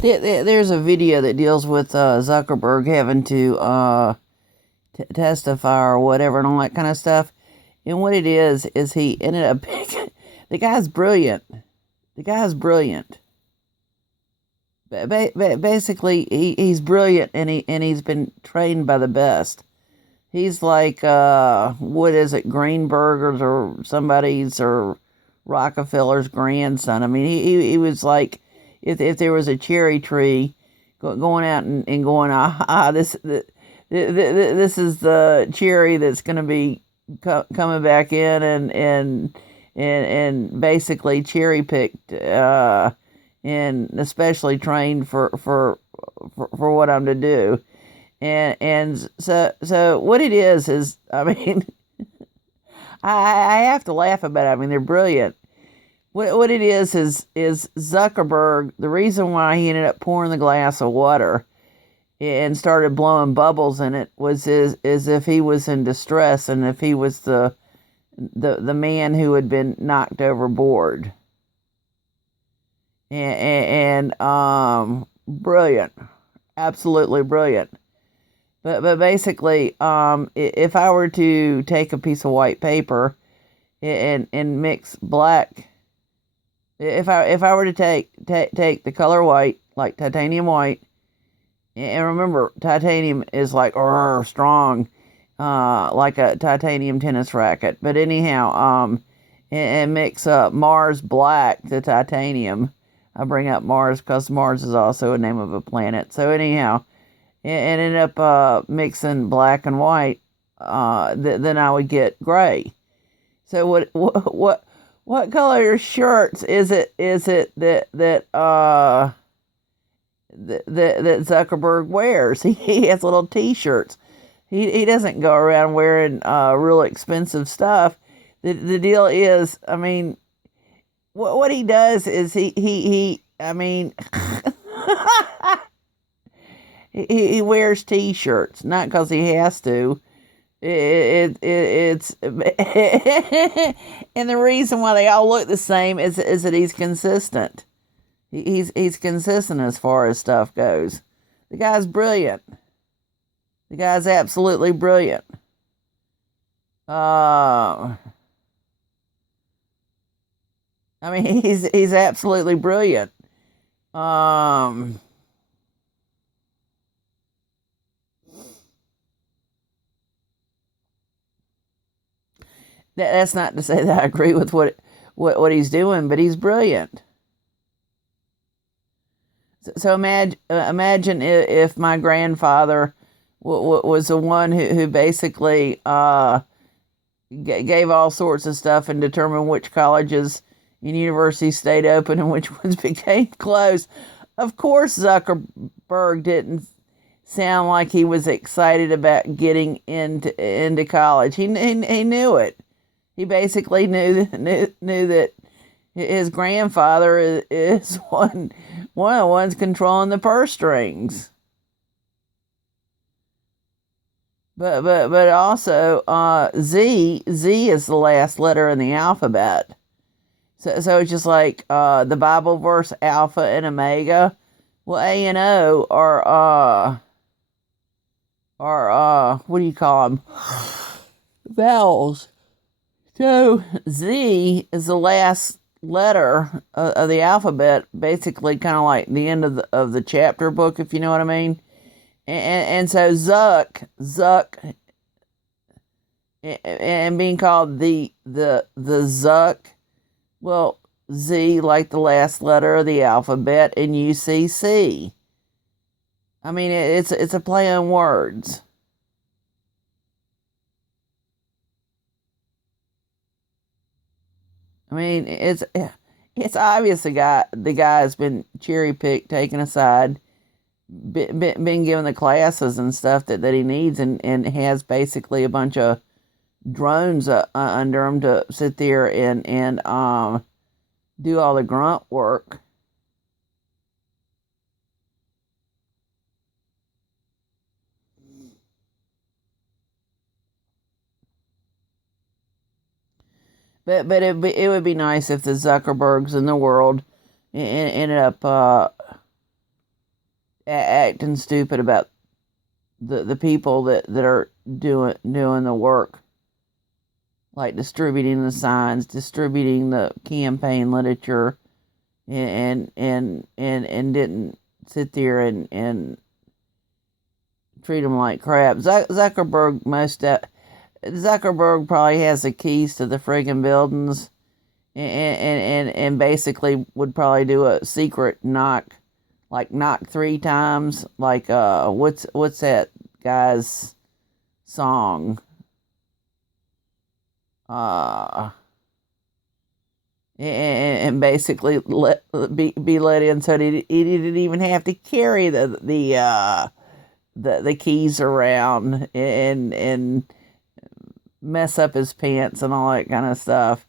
There's a video that deals with Zuckerberg having to testify or whatever and all that kind of stuff. And what it is he ended up the guy's brilliant. The guy's brilliant. Basically, he's brilliant, and he's been trained by the best. He's like what is it, Greenberger's or somebody's or Rockefeller's grandson. I mean, he was like, if there was a cherry tree going out and going, this is the cherry that's going to be coming back in and basically cherry picked and especially trained for what I'm to do. And so what it is I mean, I have to laugh about it. I mean, they're brilliant. What it is Zuckerberg, the reason why he ended up pouring the glass of water and started blowing bubbles in it was as if he was in distress and if he was the man who had been knocked overboard. And brilliant, absolutely brilliant. But basically, if I were to take a piece of white paper and mix black, if I were to take the color white, like titanium white, and remember titanium is like strong, like a titanium tennis racket. But anyhow, and mix Mars black to titanium. I bring up Mars because Mars is also a name of a planet. So anyhow, and end up mixing black and white, then I would get gray. So what color shirts is it that Zuckerberg wears? He has little T-shirts. He doesn't go around wearing real expensive stuff. The deal is, I mean, what he does is he I mean. He wears T-shirts, not because he has to. It's and the reason why they all look the same is that he's consistent. He's consistent as far as stuff goes. The guy's brilliant. The guy's absolutely brilliant. I mean, he's absolutely brilliant. That's not to say that I agree with what he's doing, but he's brilliant. So imagine if my grandfather was the one who basically gave all sorts of stuff and determined which colleges and universities stayed open and which ones became closed. Of course, Zuckerberg didn't sound like he was excited about getting into college. He knew it. He basically knew that his grandfather is one of the ones controlling the purse strings. But also Z is the last letter in the alphabet. So it's just like the Bible verse Alpha and Omega. Well, A and O are what do you call them? Vowels. So Z is the last letter of the alphabet, basically kind of like the end of the chapter book, if you know what I mean. And so Zuck, and being called the Zuck, well, Z like the last letter of the alphabet, and UCC. I mean, it's a play on words. I mean, it's obvious the guy's been cherry picked, taken aside, been given the classes and stuff that he needs, and has basically a bunch of drones under him to sit there and do all the grunt work. But it would be nice if the Zuckerbergs in the world ended up acting stupid about the people that are doing the work, like distributing the signs, distributing the campaign literature, and didn't sit there and treat them like crap. Zuckerberg probably has the keys to the friggin' buildings, and basically would probably do a secret knock, like knock 3 times, like what's that guy's song? Uh, and basically be let in, so he didn't even have to carry the keys around and mess up his pants and all that kind of stuff.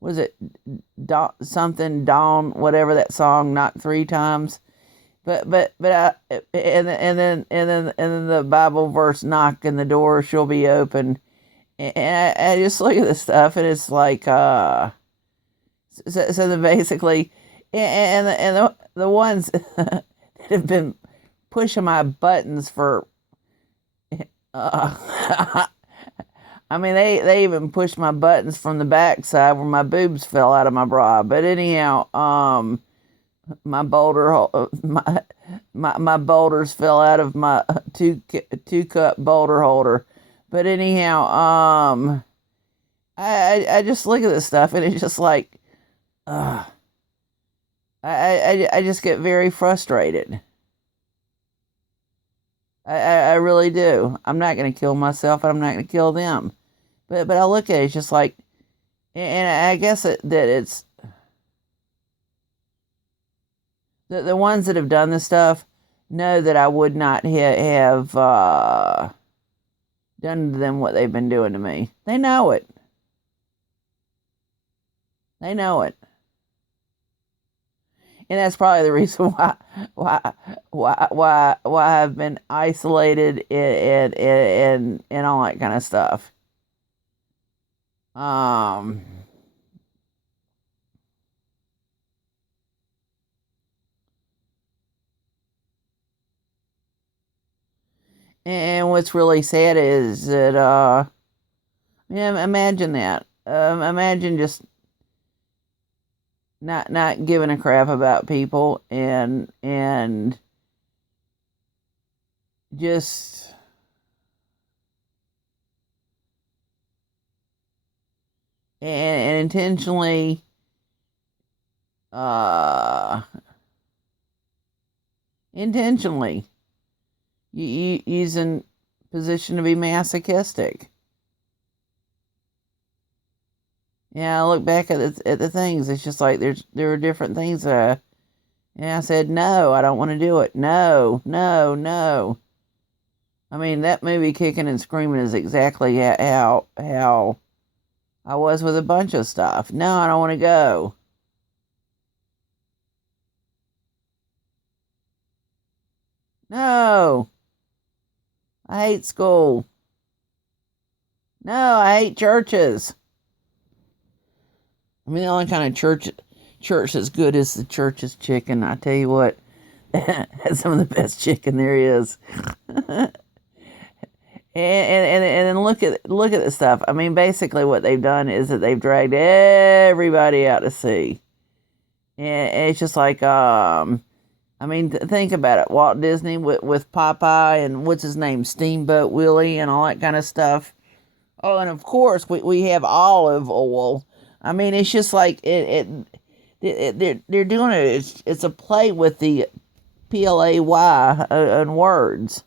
Was it something Dawn, whatever that song, knock 3 times? And then the Bible verse, knock and the door shall be open. And I just look at this stuff and it's like so then basically, and the ones that have been pushing my buttons for I mean, they even pushed my buttons from the backside where my boobs fell out of my bra. But anyhow, my my boulders fell out of my two cup boulder holder. But anyhow, I just look at this stuff and it's just like, I just get very frustrated. I really do. I'm not going to kill myself, and I'm not going to kill them. But I look at it, it's just like, and I guess that it's the ones that have done this stuff know that I would not have done to them what they've been doing to me. They know it. They know it. And that's probably the reason why I've been isolated and all that kind of stuff. And what's really sad is that yeah, imagine that. Imagine just not giving a crap about people and just and intentionally intentionally using position to be masochistic. Yeah, I look back at the things. It's just like there were different things. And I said, no, I don't want to do it. No, no, no. I mean, that movie Kicking and Screaming is exactly how I was with a bunch of stuff. No, I don't want to go. No, I hate school. No, I hate churches. I mean, the only kind of church that's good is the church's chicken. I tell you what, that's some of the best chicken there is. And then look at this stuff. I mean, basically, what they've done is that they've dragged everybody out to sea, and it's just like I mean, think about it. Walt Disney with Popeye and what's his name, Steamboat Willie, and all that kind of stuff. Oh, and of course we have olive oil. I mean, it's just like they're doing it. It's a play with the play on words.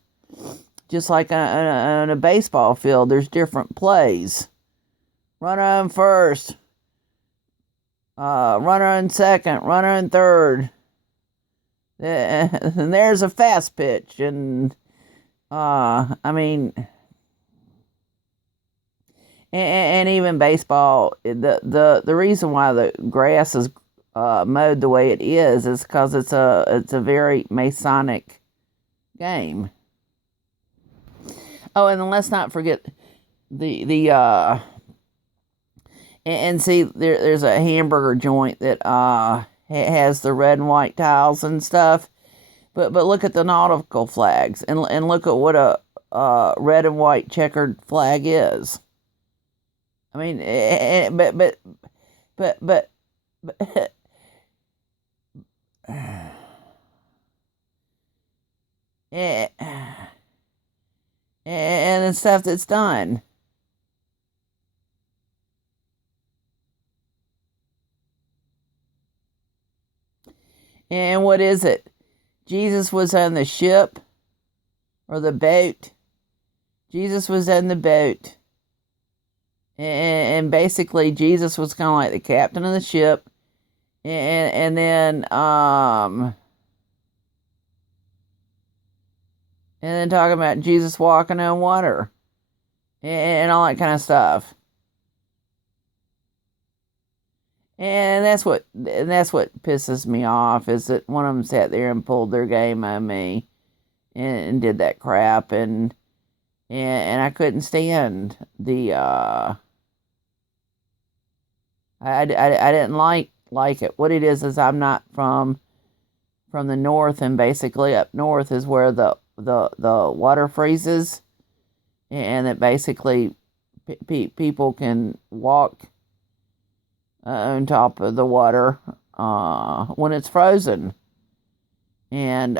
Just like on a baseball field, there's different plays. Runner on first, runner on second, runner on third. And there's a fast pitch, and I mean, and even baseball. The reason why the grass is mowed the way it is because it's a very Masonic game. Oh, and then let's not forget the And see, there's a hamburger joint that has the red and white tiles and stuff. But look at the nautical flags and look at what a red and white checkered flag is. I mean, but and the stuff that's done. And what is it? Jesus was on the ship or the boat. Jesus was in the boat. And basically Jesus was kind of like the captain of the ship. And then talking about Jesus walking on water and all that kind of stuff. And that's what pisses me off is that one of them sat there and pulled their game on me and did that crap and I couldn't stand the I didn't like it. What it is I'm not from the north, and basically up north is where the water freezes, and that basically people can walk on top of the water when it's frozen. And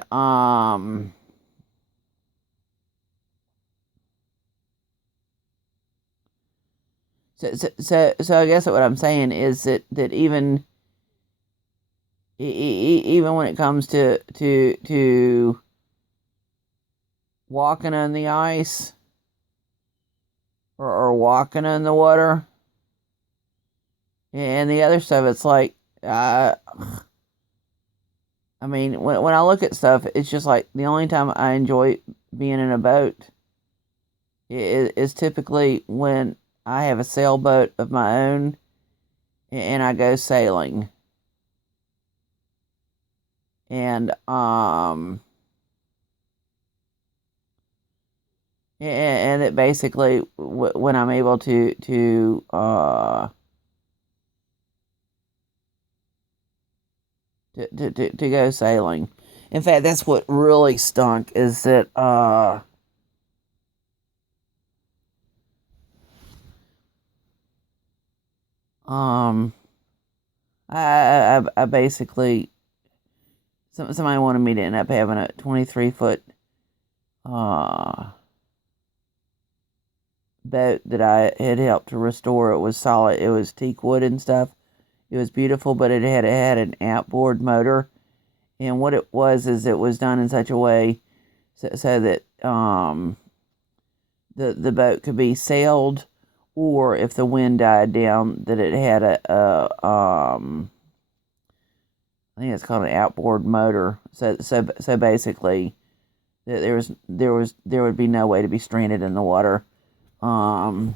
so I guess what I'm saying is that even even when it comes to walking on the ice or walking on the water and the other stuff, it's like I mean, when I look at stuff, it's just like the only time I enjoy being in a boat is typically when I have a sailboat of my own and I go sailing. And and it basically when I'm able to go sailing. In fact, that's what really stunk is that I basically somebody wanted me to end up having a 23-foot boat that I had helped to restore. It was solid. It was teak wood and stuff. It was beautiful, but it had an outboard motor. And what it was is it was done in such a way so that the boat could be sailed, or if the wind died down, that it had a I think it's called an outboard motor. So basically, there would be no way to be stranded in the water. And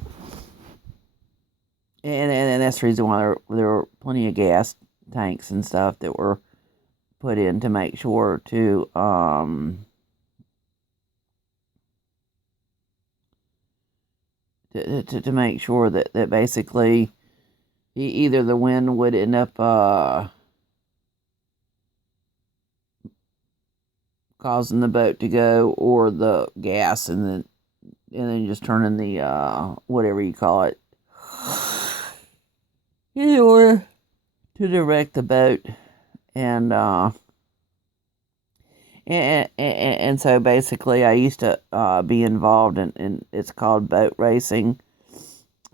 that's the reason why there were plenty of gas tanks and stuff that were put in to make sure to make sure that basically either the wind would end up causing the boat to go, or the gas, and then just turning the whatever you call it in order to direct the boat. And so basically I used to be involved in it's called boat racing,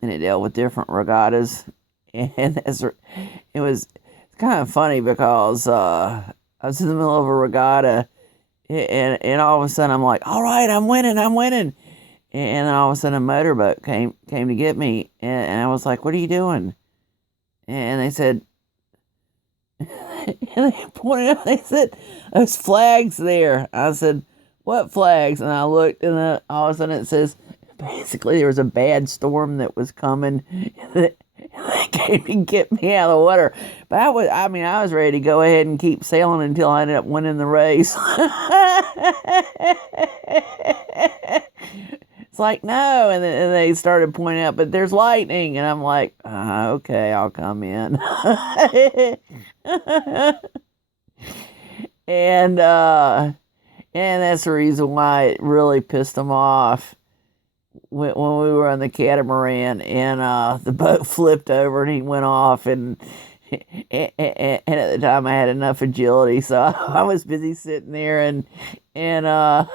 and it dealt with different regattas. And it was kind of funny because I was in the middle of a regatta, and all of a sudden I'm like, all right, I'm winning. And then all of a sudden a motorboat came to get me, and I was like, what are you doing? And they said, and they pointed out, they said, there's flags there. I said, what flags? And I looked, and then all of a sudden it says, basically there was a bad storm that was coming, and they came to get me out of the water. But I was ready to go ahead and keep sailing until I ended up winning the race. It's like, no. And they started pointing out, but there's lightning. And I'm like, okay, I'll come in. and, and that's the reason why it really pissed them off when we were on the catamaran and the boat flipped over and he went off and at the time I had enough agility, so I was busy sitting there and I,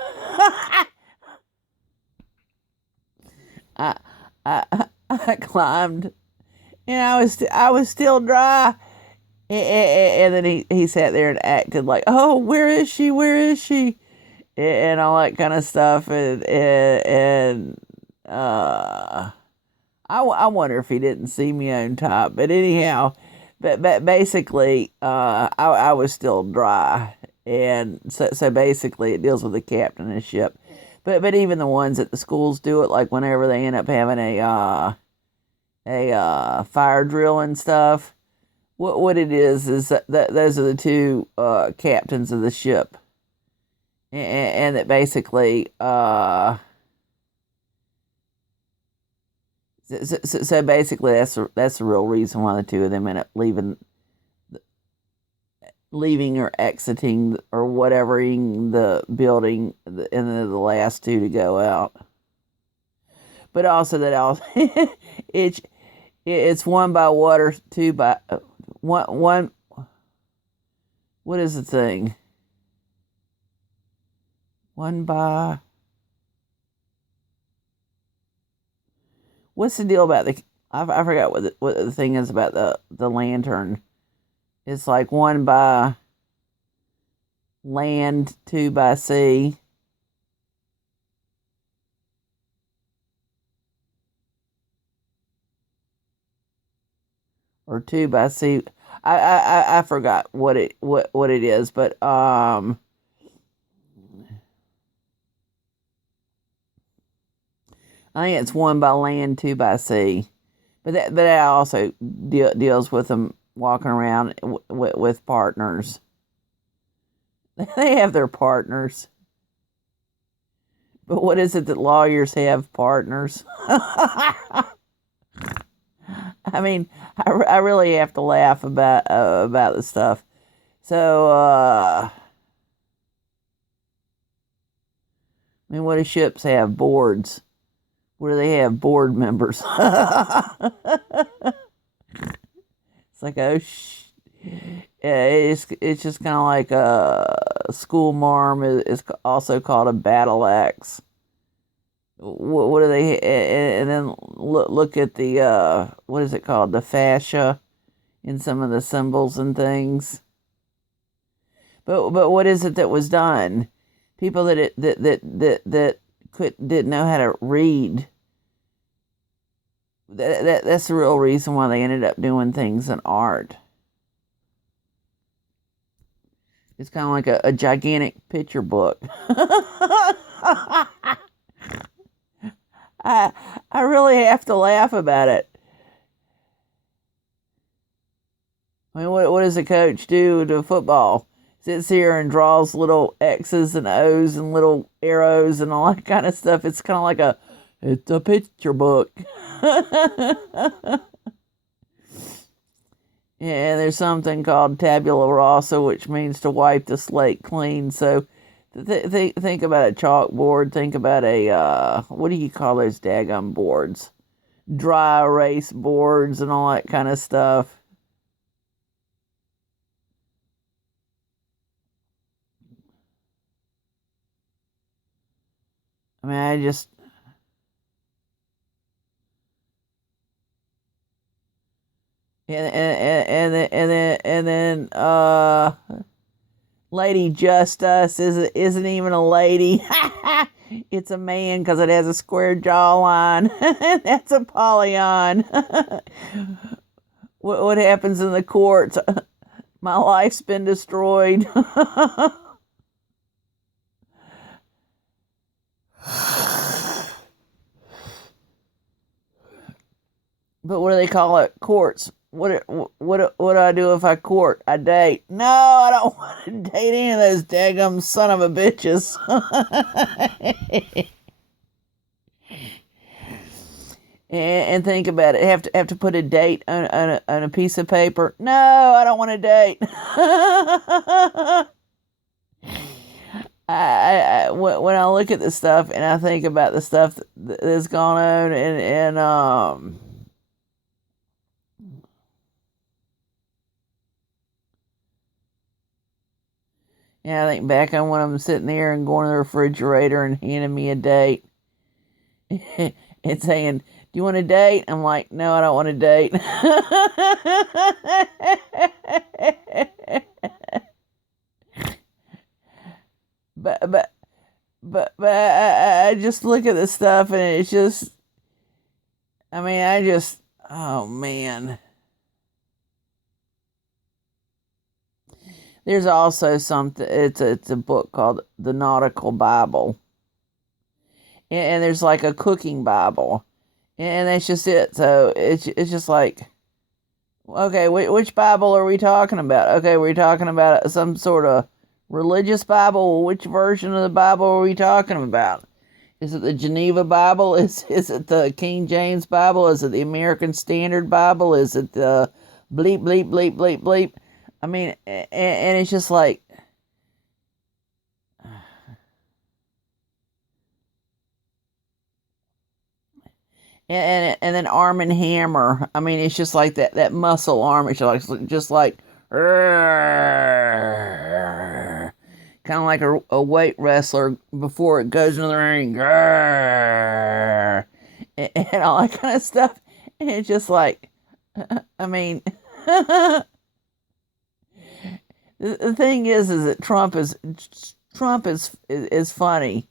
I climbed and I was still dry and then he sat there and acted like, oh, where is she, and all that kind of stuff and I wonder if he didn't see me on top, but anyhow. But basically, I was still dry, and so basically, it deals with the captain of the ship. But even the ones at the schools do it, like whenever they end up having a fire drill and stuff. What it is that those are the two captains of the ship, and that basically. So basically, that's the real reason why the two of them end up leaving or exiting or whatevering the building, and then the last two to go out. But also it's one by water, two by one. What is the thing? One by. What's the deal about I forgot what the thing is about the lantern. It's like one by land, two by sea. Or two by sea. I forgot what it is, but I think it's one by land, two by sea, but that also deals with them walking around with partners. They have their partners, but what is it that lawyers have partners? I mean, I really have to laugh about the stuff. So, I mean, what do ships have? Boards. Where they have board members. It's like, oh, it's just kind of like a school marm is also called a battle axe. What are they? And then look at the what is it called? The fascia in some of the symbols and things. But what is it that was done? People that didn't know how to read. That's the real reason why they ended up doing things in art. It's kind of like a gigantic picture book. I really have to laugh about it. I mean, what does a coach do to football? Sits here and draws little X's and O's and little arrows and all that kind of stuff. It's kind of like it's a picture book. And there's something called tabula rasa, which means to wipe the slate clean. So think about a chalkboard. Think about what do you call those daggum boards? Dry erase boards and all that kind of stuff. I mean, and then Lady Justice isn't even a lady. It's a man because it has a square jawline. That's Apollyon. What happens in the courts? My life's been destroyed. But what do they call it? Courts. What do I do if I court? I date. No, I don't want to date any of those daggum son of a bitches. and think about it. Have to put a date on a piece of paper. No, I don't want a date. When I look at the stuff and I think about the stuff that's gone on and yeah, I think back on when I'm sitting there and going to the refrigerator and handing me a date and saying, "Do you want a date?" I'm like, "No, I don't want a date." but but but I just look at the stuff and it's just, I mean, oh man. There's also something. It's a book called the Nautical Bible, and there's like a cooking Bible, and that's just it. So it's just like, okay, which Bible are we talking about? Okay, we're talking about some sort of religious Bible. Which version of the Bible are we talking about? Is it the Geneva Bible? Is it the King James Bible? Is it the American Standard Bible? Is it the bleep bleep bleep bleep bleep? I mean, and it's just like, and then Arm and Hammer. I mean, it's just like that muscle arm. It's just like kind of like a weight wrestler before it goes into the ring, and all that kind of stuff. And it's just like, I mean, the thing is that Trump is funny.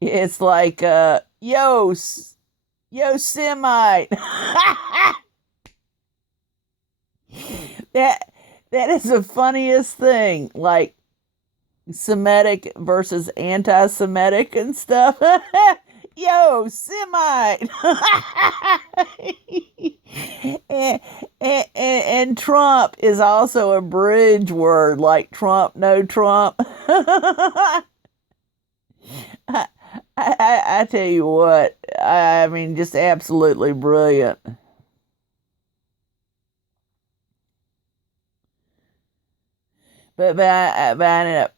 It's like, yo, Semite. that that is the funniest thing. Like Semitic versus anti-Semitic and stuff. Yo, Semite. And Trump is also a bridge word, like Trump, no Trump. I, I tell you what, I mean, just absolutely brilliant. But I ended up